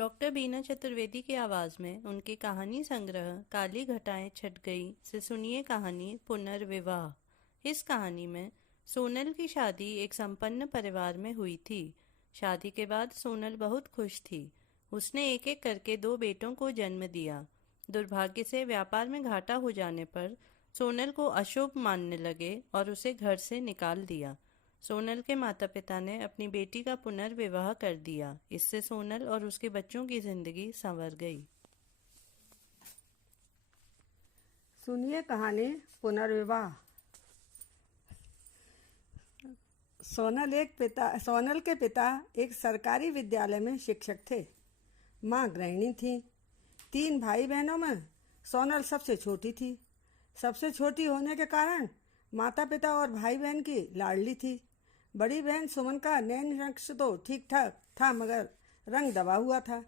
Doctor बीना चतुर्वेदी की आवाज में उनकी कहानी संग्रह काली घटाएं छट गई से सुनिए कहानी पुनर्विवाह। इस कहानी में सोनल की शादी एक संपन्न परिवार में हुई थी। शादी के बाद सोनल बहुत खुश थी। उसने एक एक करके दो बेटों को जन्म दिया। दुर्भाग्य से व्यापार में घाटा हो जाने पर सोनल को अशुभ मानने लगे और उसे घर से निकाल दिया। सोनल के माता पिता ने अपनी बेटी का पुनर्विवाह कर दिया। इससे सोनल और उसके बच्चों की जिंदगी संवर गई। सुनिए कहानी पुनर्विवाह। सोनल के पिता एक सरकारी विद्यालय में शिक्षक थे। माँ गृहिणी थी। 3 भाई बहनों में सोनल सबसे छोटी थी। सबसे छोटी होने के कारण माता पिता और भाई बहन की लाडली थी। बड़ी बहन सुमन का नैन नक्श तो ठीक ठाक था, मगर रंग दबा हुआ था।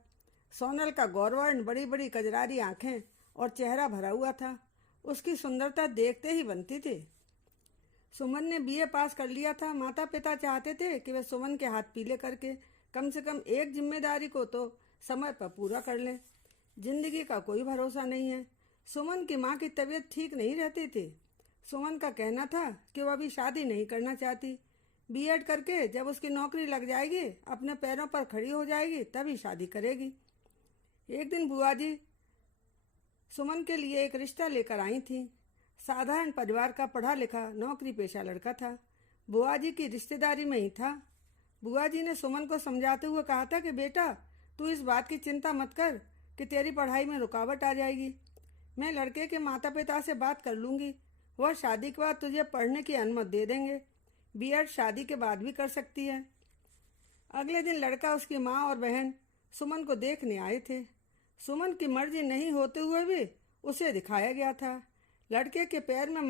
सोनल का गौरवर्ण, बड़ी बड़ी कजरारी आंखें और चेहरा भरा हुआ था। उसकी सुंदरता देखते ही बनती थी। सुमन ने बीए पास कर लिया था। माता पिता चाहते थे कि वे सुमन के हाथ पीले करके कम से कम एक जिम्मेदारी को तो समय पर पूरा कर लें। जिंदगी का कोई भरोसा नहीं है। सुमन की माँ की तबीयत ठीक नहीं रहती थी। सुमन का कहना था कि वह अभी शादी नहीं करना चाहती। बीएड करके जब उसकी नौकरी लग जाएगी, अपने पैरों पर खड़ी हो जाएगी, तभी शादी करेगी। एक दिन बुआ जी सुमन के लिए एक रिश्ता लेकर आई थी। साधारण परिवार का पढ़ा लिखा नौकरी पेशा लड़का था। बुआ जी की रिश्तेदारी में ही था। बुआ जी ने सुमन को समझाते हुए कहा था कि बेटा, तू इस बात की चिंता मत कर कि तेरी पढ़ाई में रुकावट आ जाएगी। मैं लड़के के माता पिता से बात कर लूँगी। वह शादी के बाद तुझे पढ़ने की अनुमति दे देंगे। बीएड शादी के बाद भी कर सकती है। अगले दिन लड़का, उसकी माँ और बहन सुमन को देखने आए थे। सुमन की मर्जी नहीं होते हुए भी उसे दिखाया गया था। लड़के के पैर में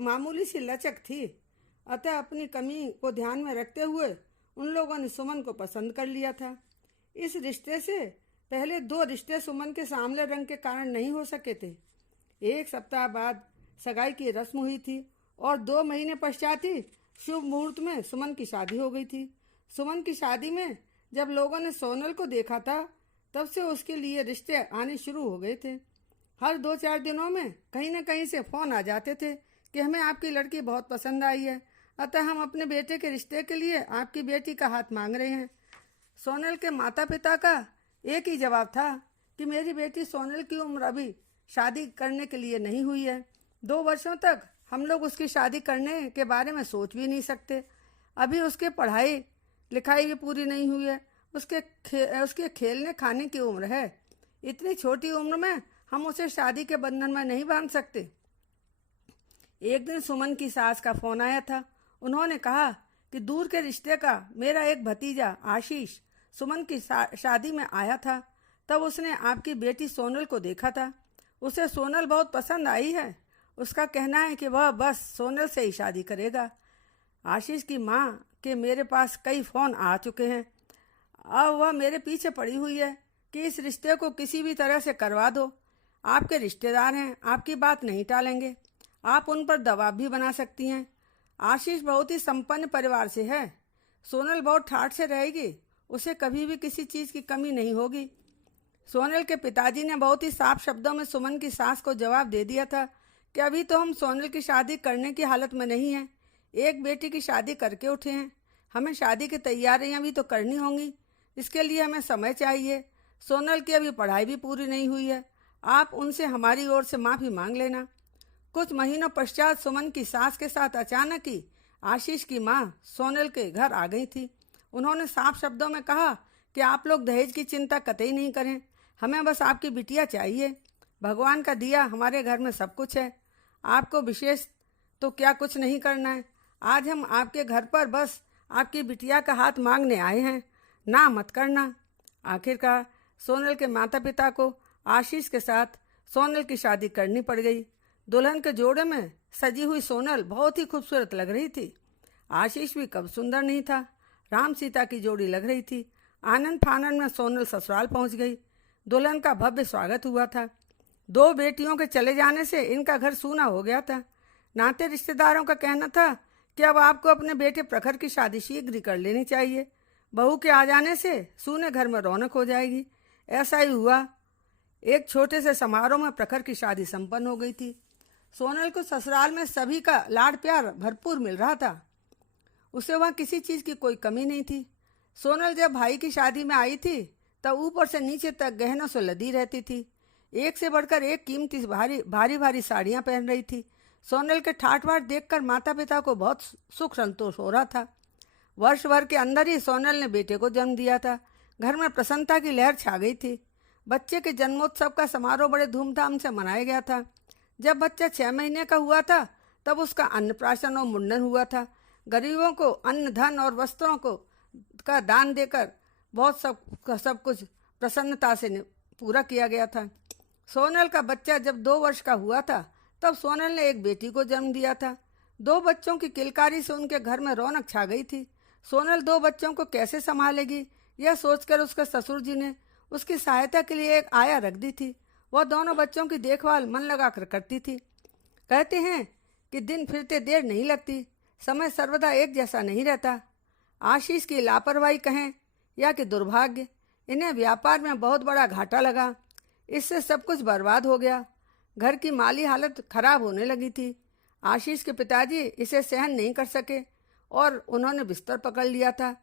मामूली सी लचक थी, अतः अपनी कमी को ध्यान में रखते हुए उन लोगों ने सुमन को पसंद कर लिया था। इस रिश्ते से पहले 2 रिश्ते सुमन के सांवले रंग के कारण नहीं हो सके थे। 1 सप्ताह बाद सगाई की रस्म हुई थी और 2 महीने पश्चात ही शुभ मुहूर्त में सुमन की शादी हो गई थी। सुमन की शादी में जब लोगों ने सोनल को देखा था, तब से उसके लिए रिश्ते आने शुरू हो गए थे। हर 2-4 दिनों में कहीं न कहीं से फोन आ जाते थे कि हमें आपकी लड़की बहुत पसंद आई है, अतः हम अपने बेटे के रिश्ते के लिए आपकी बेटी का हाथ मांग रहे हैं। सोनल के माता पिता का एक ही जवाब था कि मेरी बेटी सोनल की उम्र अभी शादी करने के लिए नहीं हुई है। 2 वर्षों तक हम लोग उसकी शादी करने के बारे में सोच भी नहीं सकते। अभी उसके पढ़ाई लिखाई भी पूरी नहीं हुई है। उसके खेलने खाने की उम्र है। इतनी छोटी उम्र में हम उसे शादी के बंधन में नहीं बांध सकते। एक दिन सुमन की सास का फोन आया था। उन्होंने कहा कि दूर के रिश्ते का मेरा एक भतीजा आशीष सुमन की शादी में आया था। तब उसने आपकी बेटी सोनल को देखा था। उसे सोनल बहुत पसंद आई है। उसका कहना है कि वह बस सोनल से ही शादी करेगा। आशीष की माँ के मेरे पास कई फ़ोन आ चुके हैं। अब वह मेरे पीछे पड़ी हुई है कि इस रिश्ते को किसी भी तरह से करवा दो। आपके रिश्तेदार हैं, आपकी बात नहीं टालेंगे। आप उन पर दबाव भी बना सकती हैं। आशीष बहुत ही संपन्न परिवार से है। सोनल बहुत ठाठ से रहेगी। उसे कभी भी किसी चीज़ की कमी नहीं होगी। सोनल के पिताजी ने बहुत ही साफ शब्दों में सुमन की सास को जवाब दे दिया था कि अभी तो हम सोनल की शादी करने की हालत में नहीं हैं। एक बेटी की शादी करके उठे हैं। हमें शादी की तैयारियां भी तो करनी होंगी। इसके लिए हमें समय चाहिए। सोनल की अभी पढ़ाई भी पूरी नहीं हुई है। आप उनसे हमारी ओर से माफ़ी मांग लेना। कुछ महीनों पश्चात सुमन की सास के साथ अचानक ही आशीष की माँ सोनल के घर आ गई थी। उन्होंने साफ शब्दों में कहा कि आप लोग दहेज की चिंता कतई नहीं करें। हमें बस आपकी बिटिया चाहिए। भगवान का दिया हमारे घर में सब कुछ है। आपको विशेष तो क्या कुछ नहीं करना है। आज हम आपके घर पर बस आपकी बिटिया का हाथ मांगने आए हैं। ना मत करना। आखिरकार सोनल के माता पिता को आशीष के साथ सोनल की शादी करनी पड़ गई। दुल्हन के जोड़े में सजी हुई सोनल बहुत ही खूबसूरत लग रही थी। आशीष भी कब सुंदर नहीं था। राम सीता की जोड़ी लग रही थी। आनंद फानंद में सोनल ससुराल पहुंच गई। दुल्हन का भव्य स्वागत हुआ था। 2 बेटियों के चले जाने से इनका घर सूना हो गया था। नाते रिश्तेदारों का कहना था कि अब आपको अपने बेटे प्रखर की शादी शीघ्र ही कर लेनी चाहिए। बहू के आ जाने से सूने घर में रौनक हो जाएगी। ऐसा ही हुआ। एक छोटे से समारोह में प्रखर की शादी संपन्न हो गई थी। सोनल को ससुराल में सभी का लाड प्यार भरपूर मिल रहा था। उसे वहाँ किसी चीज़ की कोई कमी नहीं थी। सोनल जब भाई की शादी में आई थी तब ऊपर से नीचे तक गहनों से लदी रहती थी। एक से बढ़कर एक कीमती भारी भारी भारी साड़ियाँ पहन रही थी। सोनल के ठाट बाट देखकर माता पिता को बहुत सुख संतोष हो रहा था। वर्ष भर के अंदर ही सोनल ने बेटे को जन्म दिया था। घर में प्रसन्नता की लहर छा गई थी। बच्चे के जन्मोत्सव का समारोह बड़े धूमधाम से मनाया गया था। जब बच्चा 6 महीने का हुआ था तब उसका अन्नप्राशन और मुंडन हुआ था। गरीबों को अन्न धन और वस्त्रों को का दान देकर बहुत सब कुछ प्रसन्नता से पूरा किया गया था। सोनल का बच्चा जब 2 वर्ष का हुआ था तब सोनल ने एक बेटी को जन्म दिया था। 2 बच्चों की किलकारी से उनके घर में रौनक छा गई थी। सोनल 2 बच्चों को कैसे संभालेगी यह सोचकर उसके ससुर जी ने उसकी सहायता के लिए एक आया रख दी थी। वह दोनों बच्चों की देखभाल मन लगाकर करती थी। कहते हैं कि दिन फिरते देर नहीं लगती, समय सर्वदा एक जैसा नहीं रहता। आशीष की लापरवाही कहें या कि दुर्भाग्य, इन्हें व्यापार में बहुत बड़ा घाटा लगा। इससे सब कुछ बर्बाद हो गया। घर की माली हालत खराब होने लगी थी। आशीष के पिताजी इसे सहन नहीं कर सके और उन्होंने बिस्तर पकड़ लिया था।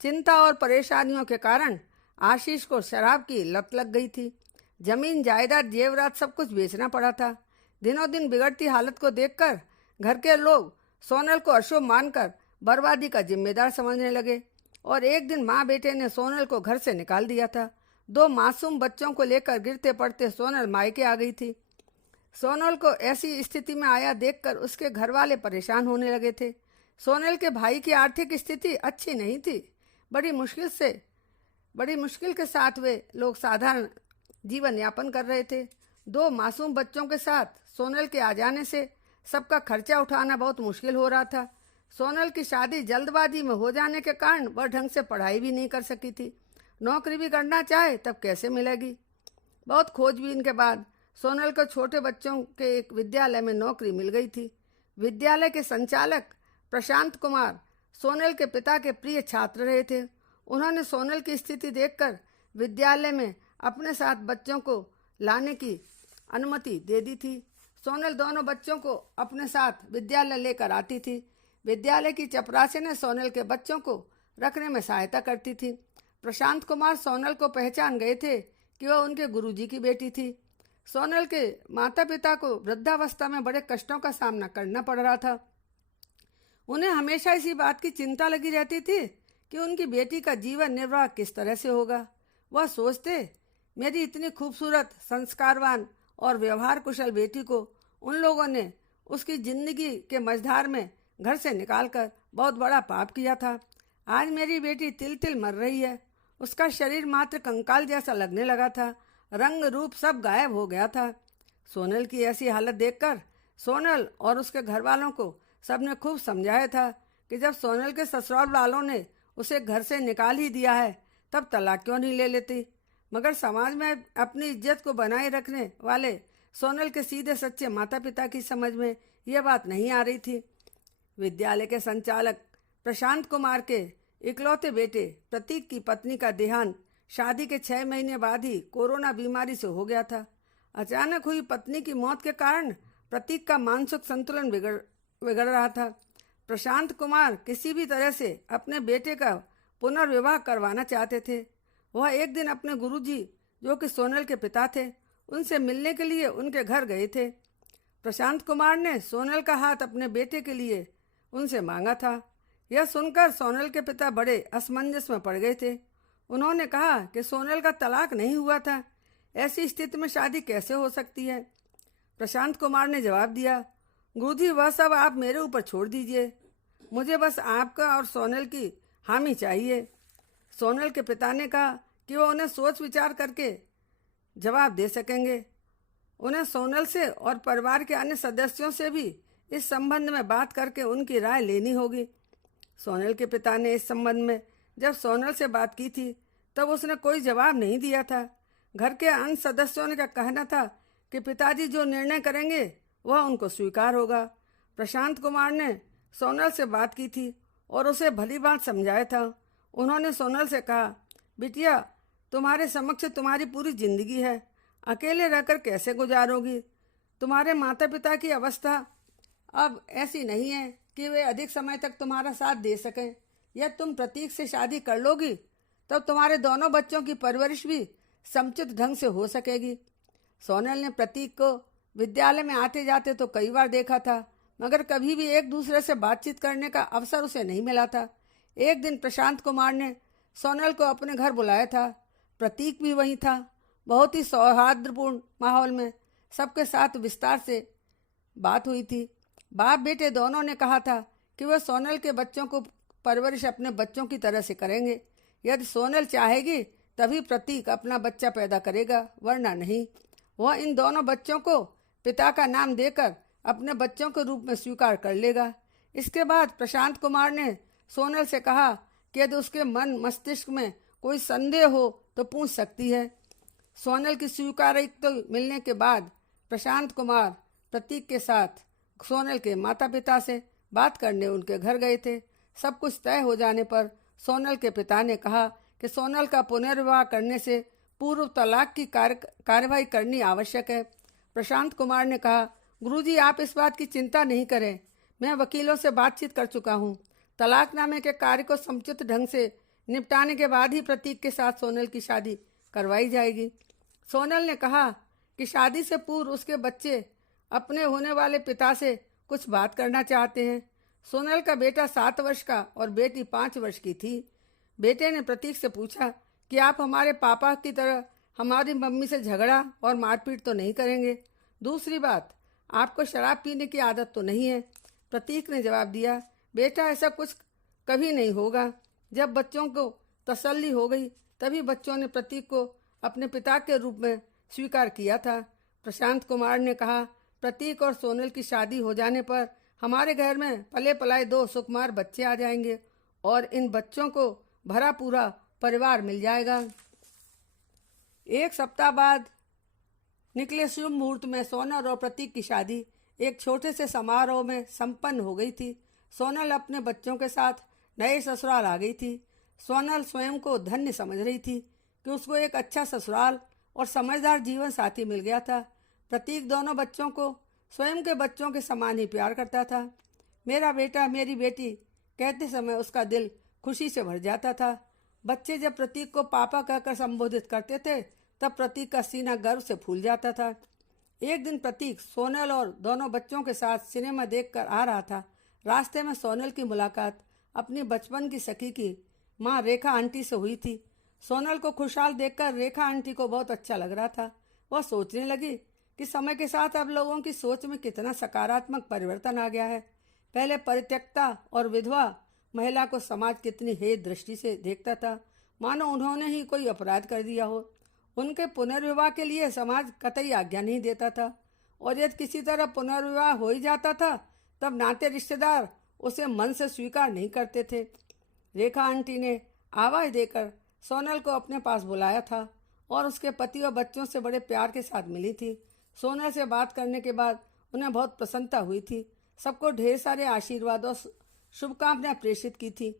चिंता और परेशानियों के कारण आशीष को शराब की लत लग गई थी। जमीन जायदाद जेवरात सब कुछ बेचना पड़ा था। दिनों दिन बिगड़ती हालत को देखकर घर के लोग सोनल को अशुभ मानकर बर्बादी का जिम्मेदार समझने लगे और एक दिन माँ बेटे ने सोनल को घर से निकाल दिया था। 2 मासूम बच्चों को लेकर गिरते पड़ते सोनल मायके आ गई थी। सोनल को ऐसी स्थिति में आया देखकर उसके घर वाले परेशान होने लगे थे। सोनल के भाई की आर्थिक स्थिति अच्छी नहीं थी। बड़ी मुश्किल के साथ वे लोग साधारण जीवन यापन कर रहे थे। 2 मासूम बच्चों के साथ सोनल के आ जाने से सबका खर्चा उठाना बहुत मुश्किल हो रहा था। सोनल की शादी जल्दबाजी में हो जाने के कारण वह ढंग से पढ़ाई भी नहीं कर सकी थी। नौकरी भी करना चाहे तब कैसे मिलेगी। बहुत खोजबीन के बाद सोनल को छोटे बच्चों के एक विद्यालय में नौकरी मिल गई थी। विद्यालय के संचालक प्रशांत कुमार सोनल के पिता के प्रिय छात्र रहे थे। उन्होंने सोनल की स्थिति देखकर विद्यालय में अपने साथ बच्चों को लाने की अनुमति दे दी थी। सोनल दोनों बच्चों को अपने साथ विद्यालय लेकर आती थी। विद्यालय की चपरासी ने सोनल के बच्चों को रखने में सहायता करती थी। प्रशांत कुमार सोनल को पहचान गए थे कि वह उनके गुरुजी की बेटी थी। सोनल के माता पिता को वृद्धावस्था में बड़े कष्टों का सामना करना पड़ रहा था। उन्हें हमेशा इसी बात की चिंता लगी रहती थी कि उनकी बेटी का जीवन निर्वाह किस तरह से होगा। वह सोचते, मेरी इतनी खूबसूरत, संस्कारवान और व्यवहार कुशल बेटी को उन लोगों ने उसकी जिंदगी के मझधार में घर से निकालकर बहुत बड़ा पाप किया था। आज मेरी बेटी तिल तिल मर रही है। उसका शरीर मात्र कंकाल जैसा लगने लगा था। रंग रूप सब गायब हो गया था। सोनल की ऐसी हालत देखकर सोनल और उसके घर वालों को सबने खूब समझाया था कि जब सोनल के ससुराल वालों ने उसे घर से निकाल ही दिया है तब तलाक क्यों नहीं ले लेती। मगर समाज में अपनी इज्जत को बनाए रखने वाले सोनल के सीधे सच्चे माता पिता की समझ में यह बात नहीं आ रही थी। विद्यालय के संचालक प्रशांत कुमार के इकलौते बेटे प्रतीक की पत्नी का देहांत शादी के 6 महीने बाद ही कोरोना बीमारी से हो गया था। अचानक हुई पत्नी की मौत के कारण प्रतीक का मानसिक संतुलन बिगड़ रहा था। प्रशांत कुमार किसी भी तरह से अपने बेटे का पुनर्विवाह करवाना चाहते थे। वह एक दिन अपने गुरुजी, जो कि सोनल के पिता थे, उनसे मिलने के लिए उनके घर गए थे। प्रशांत कुमार ने सोनल का हाथ अपने बेटे के लिए उनसे मांगा था। यह सुनकर सोनल के पिता बड़े असमंजस में पड़ गए थे। उन्होंने कहा कि सोनल का तलाक नहीं हुआ था, ऐसी स्थिति में शादी कैसे हो सकती है। प्रशांत कुमार ने जवाब दिया, गुरुजी वह सब आप मेरे ऊपर छोड़ दीजिए, मुझे बस आपका और सोनल की हामी चाहिए। सोनल के पिता ने कहा कि वो उन्हें सोच विचार करके जवाब दे सकेंगे। उन्हें सोनल से और परिवार के अन्य सदस्यों से भी इस संबंध में बात करके उनकी राय लेनी होगी। सोनल के पिता ने इस संबंध में जब सोनल से बात की थी तब उसने कोई जवाब नहीं दिया था। घर के अन्य सदस्यों का कहना था कि पिताजी जो निर्णय करेंगे वह उनको स्वीकार होगा। प्रशांत कुमार ने सोनल से बात की थी और उसे भली बात समझाया था। उन्होंने सोनल से कहा, बिटिया तुम्हारे समक्ष तुम्हारी पूरी जिंदगी है, अकेले रहकर कैसे गुजारोगी? तुम्हारे माता पिता की अवस्था अब ऐसी नहीं है कि वे अधिक समय तक तुम्हारा साथ दे सकें। यदि तुम प्रतीक से शादी कर लोगी तब तुम्हारे दोनों बच्चों की परवरिश भी समुचित ढंग से हो सकेगी। सोनल ने प्रतीक को विद्यालय में आते जाते तो कई बार देखा था, मगर कभी भी एक दूसरे से बातचीत करने का अवसर उसे नहीं मिला था। एक दिन प्रशांत कुमार ने सोनल को अपने घर बुलाया था। प्रतीक भी वहीं था। बहुत ही सौहार्दपूर्ण माहौल में सबके साथ विस्तार से बात हुई थी। बाप बेटे दोनों ने कहा था कि वह सोनल के बच्चों को परवरिश अपने बच्चों की तरह से करेंगे। यदि सोनल चाहेगी तभी प्रतीक अपना बच्चा पैदा करेगा, वरना नहीं। वह इन दोनों बच्चों को पिता का नाम देकर अपने बच्चों के रूप में स्वीकार कर लेगा। इसके बाद प्रशांत कुमार ने सोनल से कहा कि यदि उसके मन मस्तिष्क में कोई संदेह हो तो पूछ सकती है। सोनल की स्वीकारोक्ति मिलने के बाद प्रशांत कुमार प्रतीक के साथ सोनल के माता पिता से बात करने उनके घर गए थे। सब कुछ तय हो जाने पर सोनल के पिता ने कहा कि सोनल का पुनर्विवाह करने से पूर्व तलाक की कार्यवाही करनी आवश्यक है। प्रशांत कुमार ने कहा, गुरुजी आप इस बात की चिंता नहीं करें, मैं वकीलों से बातचीत कर चुका हूँ। तलाकनामे के कार्य को समुचित ढंग से निपटाने के बाद ही प्रतीक के साथ सोनल की शादी करवाई जाएगी। सोनल ने कहा कि शादी से पूर्व उसके बच्चे अपने होने वाले पिता से कुछ बात करना चाहते हैं। सोनल का बेटा 7 वर्ष का और बेटी 5 वर्ष की थी। बेटे ने प्रतीक से पूछा कि आप हमारे पापा की तरह हमारी मम्मी से झगड़ा और मारपीट तो नहीं करेंगे? दूसरी बात, आपको शराब पीने की आदत तो नहीं है? प्रतीक ने जवाब दिया, बेटा ऐसा कुछ कभी नहीं होगा। जब बच्चों को तसल्ली हो गई तभी बच्चों ने प्रतीक को अपने पिता के रूप में स्वीकार किया था। प्रशांत कुमार ने कहा, प्रतीक और सोनल की शादी हो जाने पर हमारे घर में पले पलाए 2 सुकुमार बच्चे आ जाएंगे और इन बच्चों को भरा पूरा परिवार मिल जाएगा। एक सप्ताह बाद निकले शुभ मुहूर्त में सोनल और प्रतीक की शादी एक छोटे से समारोह में संपन्न हो गई थी। सोनल अपने बच्चों के साथ नए ससुराल आ गई थी। सोनल स्वयं को धन्य समझ रही थी कि उसको एक अच्छा ससुराल और समझदार जीवन साथी मिल गया था। प्रतीक दोनों बच्चों को स्वयं के बच्चों के समान ही प्यार करता था। मेरा बेटा, मेरी बेटी कहते समय उसका दिल खुशी से भर जाता था। बच्चे जब प्रतीक को पापा कहकर संबोधित करते थे तब प्रतीक का सीना गर्व से फूल जाता था। एक दिन प्रतीक सोनल और दोनों बच्चों के साथ सिनेमा देखकर आ रहा था। रास्ते में सोनल की मुलाकात अपनी बचपन की सखी की माँ रेखा आंटी से हुई थी। सोनल को खुशहाल देखकर रेखा आंटी को बहुत अच्छा लग रहा था। वह सोचने लगी कि समय के साथ अब लोगों की सोच में कितना सकारात्मक परिवर्तन आ गया है। पहले परित्यक्ता और विधवा महिला को समाज कितनी हेय दृष्टि से देखता था, मानो उन्होंने ही कोई अपराध कर दिया हो। उनके पुनर्विवाह के लिए समाज कतई आज्ञा नहीं देता था, और यदि किसी तरह पुनर्विवाह हो ही जाता था तब नाते रिश्तेदार उसे मन से स्वीकार नहीं करते थे। रेखा आंटी ने आवाज देकर सोनल को अपने पास बुलाया था और उसके पति और बच्चों से बड़े प्यार के साथ मिली थी। सोनल से बात करने के बाद उन्हें बहुत प्रसन्नता हुई थी। सबको ढेर सारे आशीर्वाद और शुभकामनाएं प्रेषित की थी।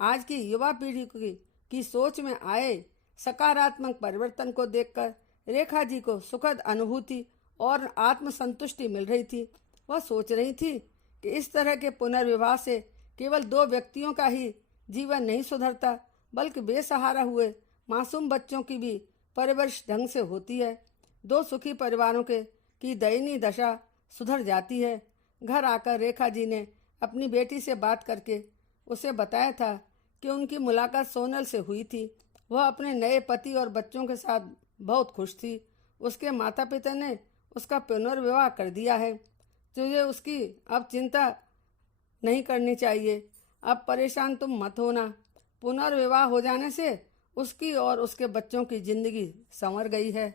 आज की युवा पीढ़ी की सोच में आए सकारात्मक परिवर्तन को देखकर रेखा जी को सुखद अनुभूति और आत्मसंतुष्टि मिल रही थी। वह सोच रही थी कि इस तरह के पुनर्विवाह से केवल 2 व्यक्तियों का ही जीवन नहीं सुधरता, बल्कि बेसहारा हुए मासूम बच्चों की भी परवरिश ढंग से होती है। 2 सुखी परिवारों की दयनीय दशा सुधर जाती है। घर आकर रेखा जी ने अपनी बेटी से बात करके उसे बताया था कि उनकी मुलाकात सोनल से हुई थी। वह अपने नए पति और बच्चों के साथ बहुत खुश थी। उसके माता पिता ने उसका पुनर्विवाह कर दिया है। तुझे उसकी अब चिंता नहीं करनी चाहिए। अब परेशान तुम मत होना। पुनर्विवाह हो जाने से उसकी और उसके बच्चों की जिंदगी संवर गई है।